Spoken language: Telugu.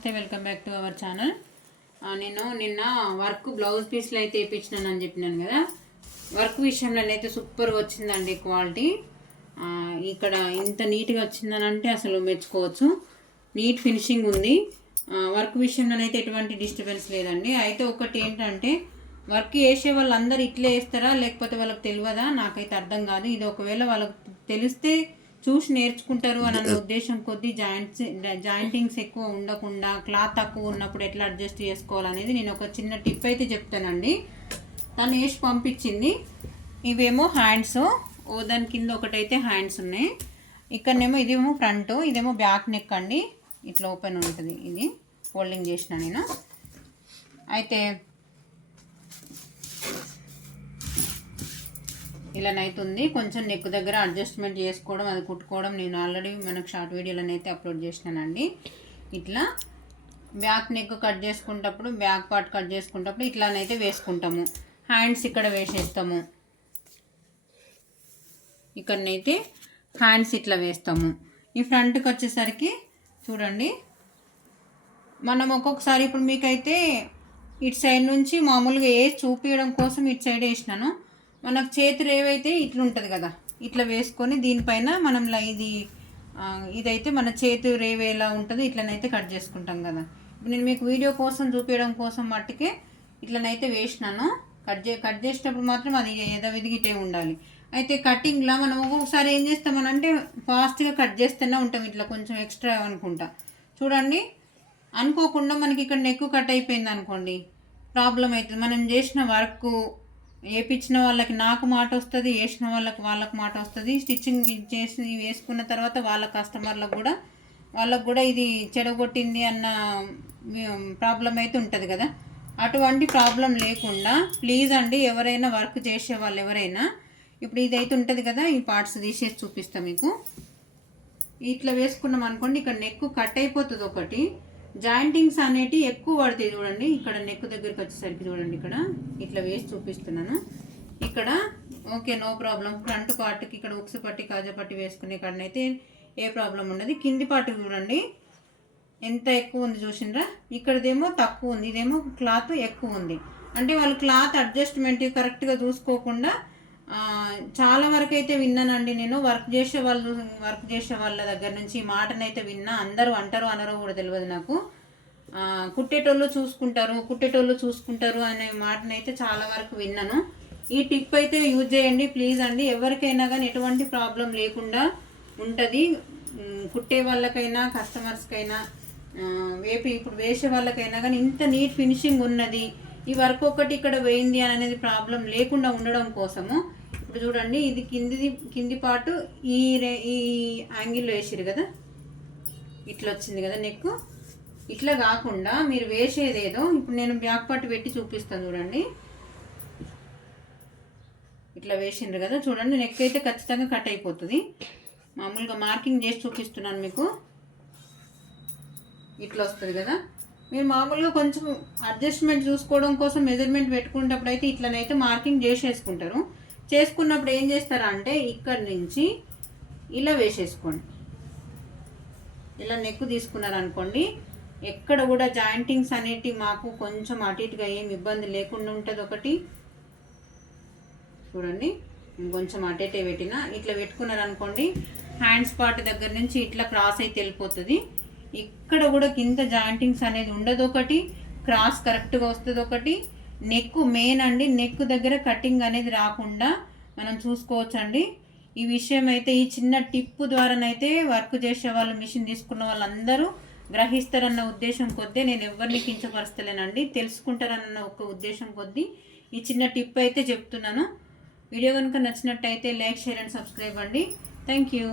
నమస్తే, welcome back to our channel. నేను నిన్న వర్క్ బ్లౌజ్ పీస్లు అయితే వేయించినానని చెప్పినాను కదా. వర్క్ విషయంలోనైతే సూపర్గా వచ్చిందండి క్వాలిటీ. ఇక్కడ ఇంత నీట్గా వచ్చిందని అంటే అసలు మెచ్చుకోవచ్చు. నీట్ ఫినిషింగ్ ఉంది. వర్క్ విషయంలోనైతే ఎటువంటి డిస్టర్బెన్స్ లేదండి. అయితే ఒకటి ఏంటంటే, వర్క్ వేసే వాళ్ళందరూ ఇట్లే వేస్తారా లేకపోతే వాళ్ళకి తెలియదా నాకైతే అర్థం కాదు. ఇది ఒకవేళ వాళ్ళకి తెలిస్తే చూసి నేర్చుకుంటారు అని అన్న ఉద్దేశం కొద్దీ జాయింటింగ్స్ ఎక్కువ ఉండకుండా క్లాత్ తక్కువ ఉన్నప్పుడు ఎట్లా అడ్జస్ట్ చేసుకోవాలనేది నేను ఒక చిన్న టిప్ అయితే చెప్తానండి. తను వేసి పంపించింది. ఇవేమో హ్యాండ్స్, దాని కింద ఒకటైతే హ్యాండ్స్ ఉన్నాయి. ఇక్కడనేమో ఇదేమో ఫ్రంట్, ఇదేమో బ్యాక్ నెక్ అండి. ఇట్లా ఓపెన్ ఉంటుంది. ఇది ఫోల్డింగ్ చేసిన నేను. అయితే ఇలానైతుంది. కొంచెం నెక్ దగ్గర అడ్జస్ట్మెంట్ చేసుకోవడం, అది కుట్టుకోవడం నేను ఆల్రెడీ మనకు షార్ట్ వీడియోలను అయితే అప్లోడ్ చేసినానండి. ఇట్లా బ్యాక్ నెక్ కట్ చేసుకుంటప్పుడు, బ్యాక్ పార్ట్ కట్ చేసుకుంటప్పుడు ఇట్లానైతే వేసుకుంటాము. హ్యాండ్స్ ఇక్కడ వేసేస్తాము. ఇక్కడనైతే హ్యాండ్స్ ఇట్లా వేస్తాము. ఈ ఫ్రంట్కి వచ్చేసరికి చూడండి, మనం ఒక్కొక్కసారి ఇప్పుడు మీకైతే ఇటు సైడ్ నుంచి మామూలుగా వేసి చూపించడం కోసం ఇటు సైడ్ వేసినాను. మనకు చేతులు ఏవైతే ఇట్లా ఉంటుంది కదా, ఇట్లా వేసుకొని దీనిపైన మనం ఇదైతే మన చేతి రేవు ఎలా ఉంటుందో ఇట్లనైతే కట్ చేసుకుంటాం కదా. ఇప్పుడు నేను మీకు వీడియో కోసం చూపించడం కోసం మట్టుకే ఇట్లనైతే వేసినాను. కట్ చేసేటప్పుడు మాత్రం అది యథావిధిగా ఇటే ఉండాలి. అయితే కటింగ్లో మనం ఒక్కొక్కసారి ఏం చేస్తామనంటే ఫాస్ట్గా కట్ చేస్తూనే ఉంటాం, ఇట్లా కొంచెం ఎక్స్ట్రా అనుకుంటా. చూడండి, అనుకోకుండా మనకి ఇక్కడ నెక్ కట్ అయిపోయింది అనుకోండి, ప్రాబ్లం అవుతుంది. మనం చేసిన వర్క్ వేయించిన వాళ్ళకి నాకు మాట వస్తుంది, వేసిన వాళ్ళకి మాట వస్తుంది. స్టిచ్చింగ్ చేసి వేసుకున్న తర్వాత వాళ్ళ కస్టమర్లకు కూడా ఇది చెడగొట్టింది అన్న ప్రాబ్లం అయితే ఉంటుంది కదా. అటువంటి ప్రాబ్లం లేకుండా ప్లీజ్ అండి, ఎవరైనా వర్క్ చేసే వాళ్ళు ఎవరైనా, ఇప్పుడు ఇదైతే ఉంటుంది కదా, ఈ పార్ట్స్ తీసేసి చూపిస్తాం మీకు. ఇట్లా వేసుకున్నాం అనుకోండి, ఇక్కడ నెక్ కట్ అయిపోతుంది. ఒకటి జాయింటింగ్స్ అనేటివి ఎక్కువ పడతాయి. చూడండి, ఇక్కడ నెక్ దగ్గరికి వచ్చేసరికి చూడండి, ఇక్కడ ఇట్లా వేసి చూపిస్తున్నాను. ఇక్కడ ఓకే, నో ప్రాబ్లం. ఫ్రంట్ పార్ట్కి ఇక్కడ ఉక్స్ పట్టి కాజా పట్టి వేసుకునే కాడనైతే ఏ ప్రాబ్లం ఉండదు. కింది పార్ట్కి చూడండి ఎంత ఎక్కువ ఉంది, చూసిండ్రా? ఇక్కడదేమో తక్కువ ఉంది, ఇదేమో క్లాత్ ఎక్కువ ఉంది. అంటే వాళ్ళు క్లాత్ అడ్జస్ట్మెంట్ కరెక్ట్గా చూసుకోకుండా చాలా వరకు అయితే విన్నానండి నేను. వర్క్ చేసే వాళ్ళ దగ్గర నుంచి ఈ మాటనైతే విన్నా. అందరూ అంటారో అనరో కూడా తెలియదు నాకు. కుట్టేటోళ్ళు చూసుకుంటారు అనే మాటనైతే చాలా వరకు విన్నాను. ఈ టిప్ అయితే యూజ్ చేయండి ప్లీజ్ అండి. ఎవరికైనా కానీ ఎటువంటి ప్రాబ్లం లేకుండా ఉంటుంది. కుట్టే వాళ్ళకైనా, కస్టమర్స్కైనా, ఇప్పుడు వేసే వాళ్ళకైనా కానీ ఇంత నీట్ ఫినిషింగ్ ఉన్నది. ఈ వర్క్ ఒకటి ఇక్కడ వేయింది అనేది ప్రాబ్లం లేకుండా ఉండడం కోసము ఇప్పుడు చూడండి, ఇది కింది పార్ట్ ఈ యాంగిల్లో వేసిరు కదా, ఇట్లా వచ్చింది కదా నెక్. ఇట్లా కాకుండా మీరు వేసేదేదో, ఇప్పుడు నేను బ్యాక్ పార్ట్ పెట్టి చూపిస్తాను చూడండి. ఇట్లా వేసిండ్రు కదా, చూడండి నెక్ అయితే ఖచ్చితంగా కట్ అయిపోతుంది. మామూలుగా మార్కింగ్ చేసి చూపిస్తున్నాను మీకు. ఇట్లా వస్తుంది కదా. మీరు మామూలుగా కొంచెం అడ్జస్ట్మెంట్ చూసుకోవడం కోసం మెజర్మెంట్ పెట్టుకునేటప్పుడు అయితే ఇట్లనైతే మార్కింగ్ చేసుకుంటారు. చేసుకున్నప్పుడు ఏం చేస్తారా అంటే, ఇక్కడి నుంచి ఇలా వేసేసుకోండి. ఇలా నెక్ తీసుకున్నారనుకోండి, ఎక్కడ కూడా జాయింటింగ్స్ అనేటివి మాకు కొంచెం అటు ఇటుగా ఏం ఇబ్బంది లేకుండా ఉంటుంది. ఒకటి చూడండి, కొంచెం అటు ఇటే పెట్టినా ఇట్లా పెట్టుకున్నారనుకోండి, హ్యాండ్స్ పార్ట్ దగ్గర నుంచి ఇట్లా క్రాస్ అయితే వెళ్ళిపోతుంది. ఇక్కడ కూడా కింద జాయింటింగ్స్ అనేది ఉండదు. ఒకటి క్రాస్ కరెక్ట్గా వస్తుంది. ఒకటి నెక్ మెయిన్ అండి, నెక్ దగ్గర కటింగ్ అనేది రాకుండా మనం చూసుకోవచ్చండి. ఈ విషయం అయితే ఈ చిన్న టిప్ ద్వారానైతే వర్క్ చేసే వాళ్ళు, మిషన్ తీసుకున్న వాళ్ళందరూ గ్రహిస్తారన్న ఉద్దేశం కొద్దీ నేను ఎవరిని కించపరుస్తలేనండి, తెలుసుకుంటారన్న ఒక ఉద్దేశం కొద్దీ ఈ చిన్న టిప్ అయితే చెప్తున్నాను. వీడియో కనుక నచ్చినట్టయితే లైక్, షేర్ అండ్ సబ్స్క్రైబ్ అండి. Thank you.